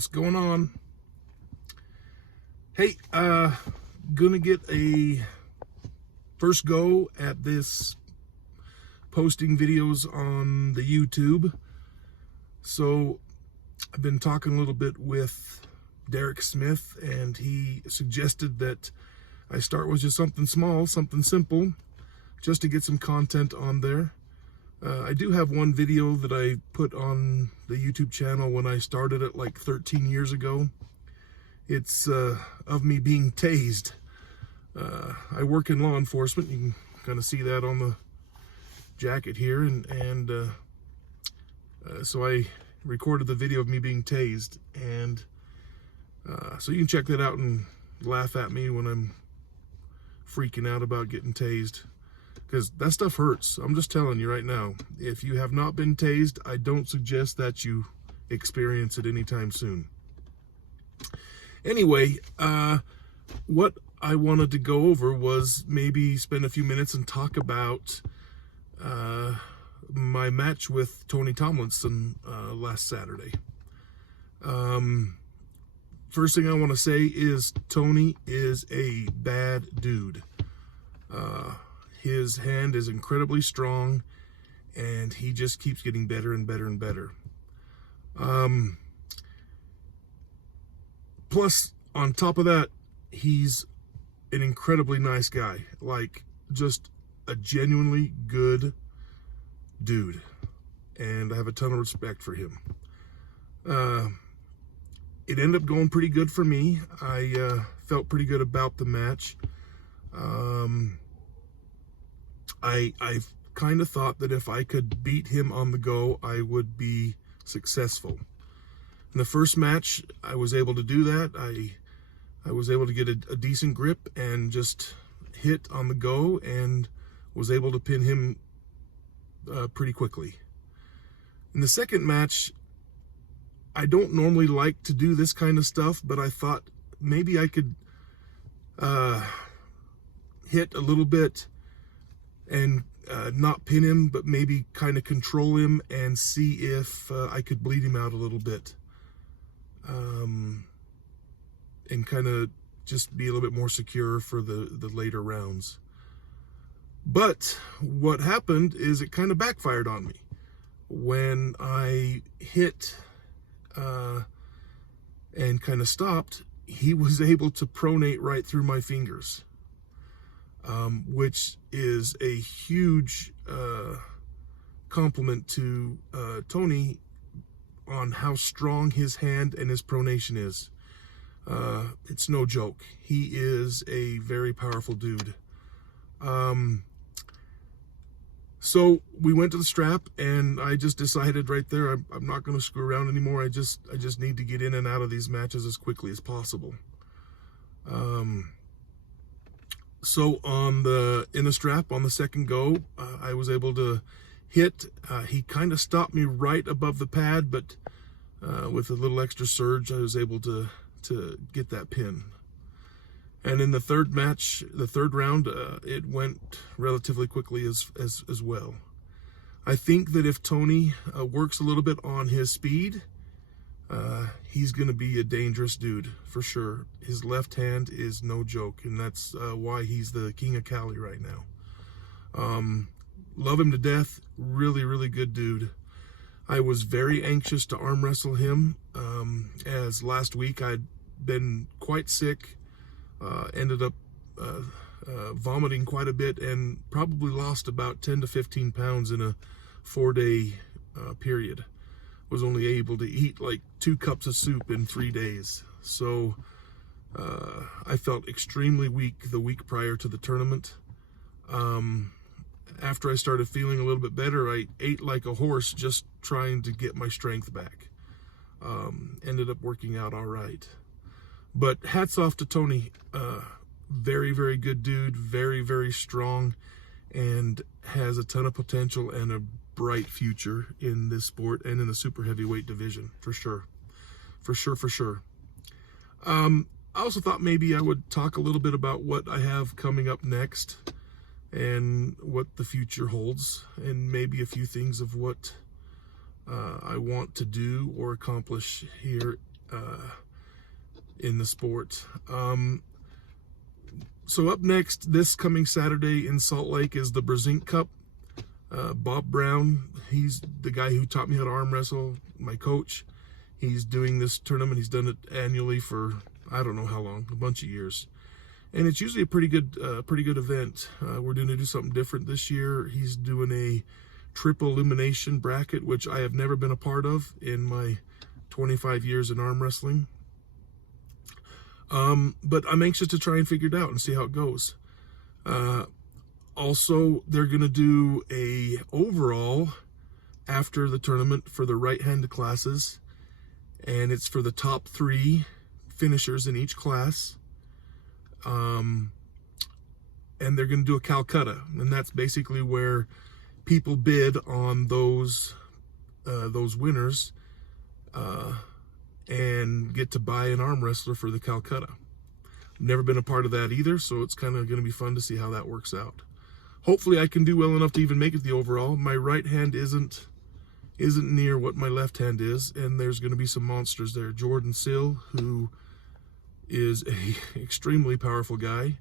What's going on? Hey, gonna get a first go at this posting videos on the YouTube. So I've been talking a little bit with Derek Smith, and he suggested that I start with just something small, something simple, just to get some content on there. I do have one video that I put on the YouTube channel when I started it like 13 years ago. It's of me being tased. I work in law enforcement. You can kind of see that on the jacket here, and so I recorded the video of me being tased, and so you can check that out and laugh at me when I'm freaking out about getting tased, because that stuff hurts. I'm just telling you right now, if you have not been tased, I don't suggest that you experience it anytime soon. Anyway, what I wanted to go over was maybe spend a few minutes and talk about my match with Tony Thomlison last Saturday. First thing I want to say is Tony is a bad dude. His hand is incredibly strong, and he just keeps getting better and better and better. Plus, on top of that, he's an incredibly nice guy. Like, just a genuinely good dude. And I have a ton of respect for him. It ended up going pretty good for me. I felt pretty good about the match. I kind of thought that if I could beat him on the go, I would be successful. In the first match, I was able to do that. I was able to get a decent grip and just hit on the go, and was able to pin him pretty quickly. In the second match, I don't normally like to do this kind of stuff, but I thought maybe I could hit a little bit and not pin him, but maybe kind of control him and see if I could bleed him out a little bit. And kind of just be a little bit more secure for the later rounds. But what happened is it kind of backfired on me. When I hit and kind of stopped, he was able to pronate right through my fingers, which is a huge compliment to Tony on how strong his hand and his pronation is. It's no joke. He is a very powerful dude. So we went to the strap, and I just decided right there, I'm not going to screw around anymore. I just need to get in and out of these matches as quickly as possible. So in the strap on the second go, I was able to hit. He kind of stopped me right above the pad, but with a little extra surge, I was able to get that pin. And in the third match, the third round, it went relatively quickly as well. I think that if Tony works a little bit on his speed, he's going to be a dangerous dude for sure. His left hand is no joke, and that's why he's the king of Cali right now. Love him to death. Really, really good dude. I was very anxious to arm wrestle him, as last week I'd been quite sick. Ended up vomiting quite a bit, and probably lost about 10 to 15 pounds in a 4-day period. Was only able to eat like 2 cups of soup in 3 days. So I felt extremely weak the week prior to the tournament. After I started feeling a little bit better, I ate like a horse, just trying to get my strength back. Ended up working out all right. But hats off to Tony. Very, very good dude. Very, very strong, and has a ton of potential and a bright future in this sport and in the super heavyweight division, for sure. For sure. I also thought maybe I would talk a little bit about what I have coming up next and what the future holds, and maybe a few things of what I want to do or accomplish here in the sport. So up next, this coming Saturday in Salt Lake, is the Brezink Cup. Bob Brown, he's the guy who taught me how to arm wrestle, my coach. He's doing this tournament. He's done it annually for I don't know how long, a bunch of years. And it's usually a pretty good event. We're going to do something different this year. He's doing a triple elimination bracket, which I have never been a part of in my 25 years in arm wrestling. But I'm anxious to try and figure it out and see how it goes. Also, they're going to do a overall after the tournament for the right-handed classes, and it's for the top 3 finishers in each class. And they're going to do a Calcutta, and that's basically where people bid on those winners and get to buy an arm wrestler for the Calcutta. Never been a part of that either, so it's kind of going to be fun to see how that works out. Hopefully I can do well enough to even make it the overall. My right hand isn't near what my left hand is, and there's going to be some monsters there. Jordan Sill, who is a extremely powerful guy,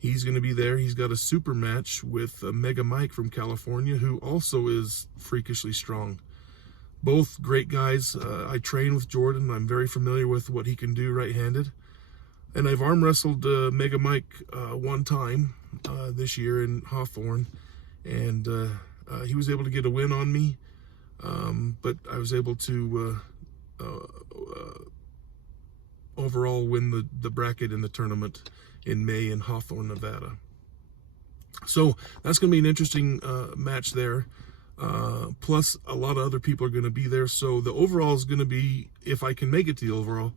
he's going to be there. He's got a super match with Mega Mike from California, who also is freakishly strong. Both great guys. I train with Jordan. I'm very familiar with what he can do right-handed. And I've arm wrestled Mega Mike one time this year in Hawthorne, and he was able to get a win on me, but I was able to overall win the bracket in the tournament in May in Hawthorne, Nevada. So that's going to be an interesting match there. Plus a lot of other people are going to be there. So the overall is going to be, if I can make it to the overall,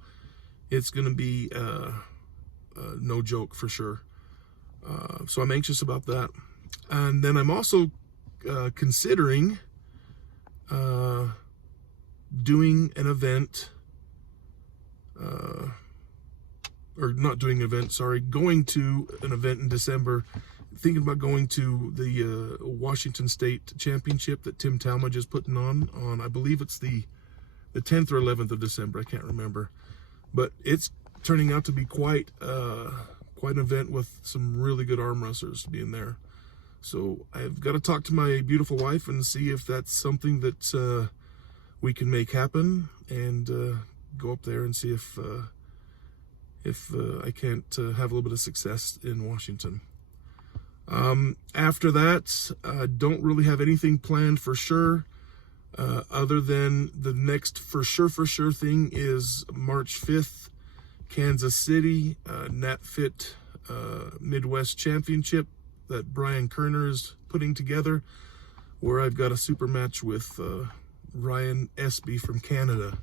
it's going to be no joke for sure. So I'm anxious about that. And then I'm also considering doing an event, or not doing an event, sorry, going to an event in December, thinking about going to the Washington State Championship that Tim Talmadge is putting on I believe it's the 10th or 11th of December, I can't remember. But it's turning out to be quite an event with some really good arm wrestlers being there. So I've got to talk to my beautiful wife and see if that's something that we can make happen, and go up there and see if I can't have a little bit of success in Washington. After that, I don't really have anything planned for sure, other than the next for sure thing is March 5th, Kansas City, NatFit Midwest Championship that Brian Kerner is putting together, where I've got a super match with Ryan Espy from Canada.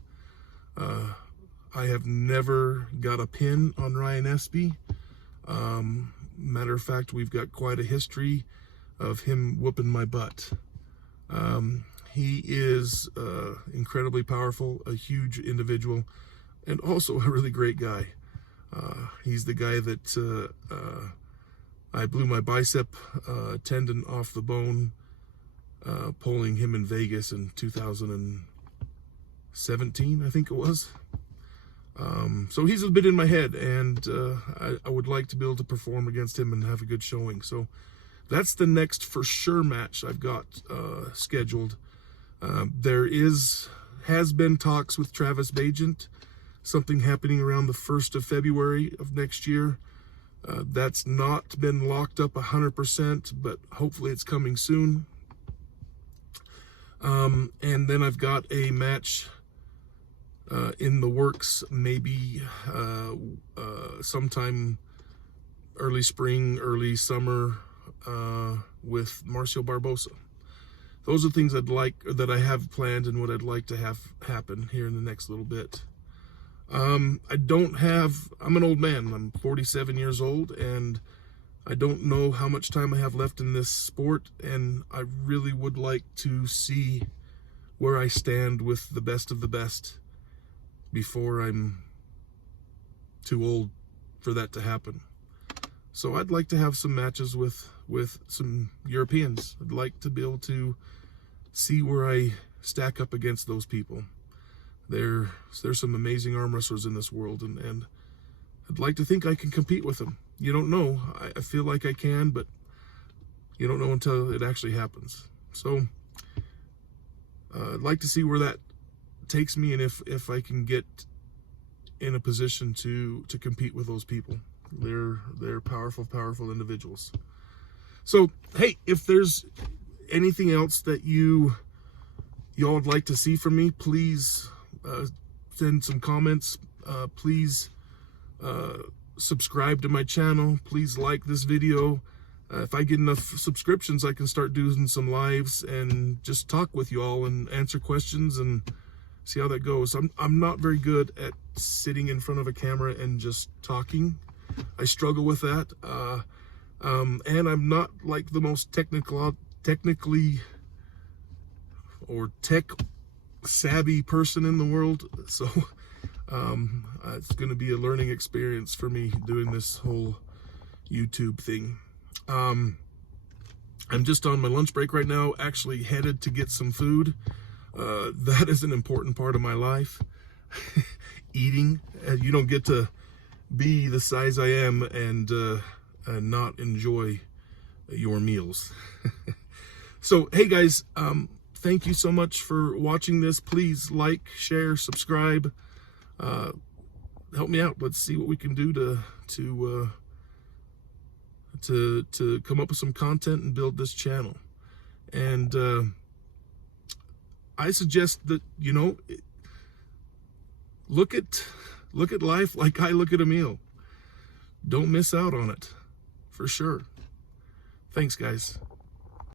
I have never got a pin on Ryan Espy. Matter of fact, we've got quite a history of him whooping my butt. He is incredibly powerful, a huge individual, and also a really great guy. He's the guy that I blew my bicep tendon off the bone pulling him in Vegas in 2017, I think it was. So he's a bit in my head, and I would like to be able to perform against him and have a good showing. So that's the next for sure match I've got scheduled. There has been talks with Travis Bagent, something happening around the 1st of February of next year. That's not been locked up 100%, but hopefully it's coming soon. And then I've got a match in the works, maybe sometime early spring, early summer, with Marcio Barbosa. Those are things that I have planned and what I'd like to have happen here in the next little bit. I'm an old man. I'm 47 years old, and I don't know how much time I have left in this sport, and I really would like to see where I stand with the best of the best before I'm too old for that to happen. So I'd like to have some matches with some Europeans. I'd like to be able to see where I stack up against those people. there's some amazing arm wrestlers in this world, and I'd like to think I can compete with them. You don't know. I feel like I can, but you don't know until it actually happens. So I'd like to see where that takes me, and if I can get in a position to compete with those people. They're powerful individuals. So hey, if there's anything else that y'all would like to see from me, please send some comments. Please subscribe to my channel. Please like this video. If I get enough subscriptions, I can start doing some lives and just talk with you all and answer questions and see how that goes. I'm not very good at sitting in front of a camera and just talking. I struggle with that. And I'm not like the most technically or tech savvy person in the world. So it's going to be a learning experience for me doing this whole YouTube thing. I'm just on my lunch break right now, actually headed to get some food. That is an important part of my life. Eating. You don't get to be the size I am and not enjoy your meals. So hey guys, thank you so much for watching this. Please like, share, subscribe. Help me out. Let's see what we can do to come up with some content and build this channel. And I suggest that, you know, look at life like I look at a meal. Don't miss out on it, for sure. Thanks, guys.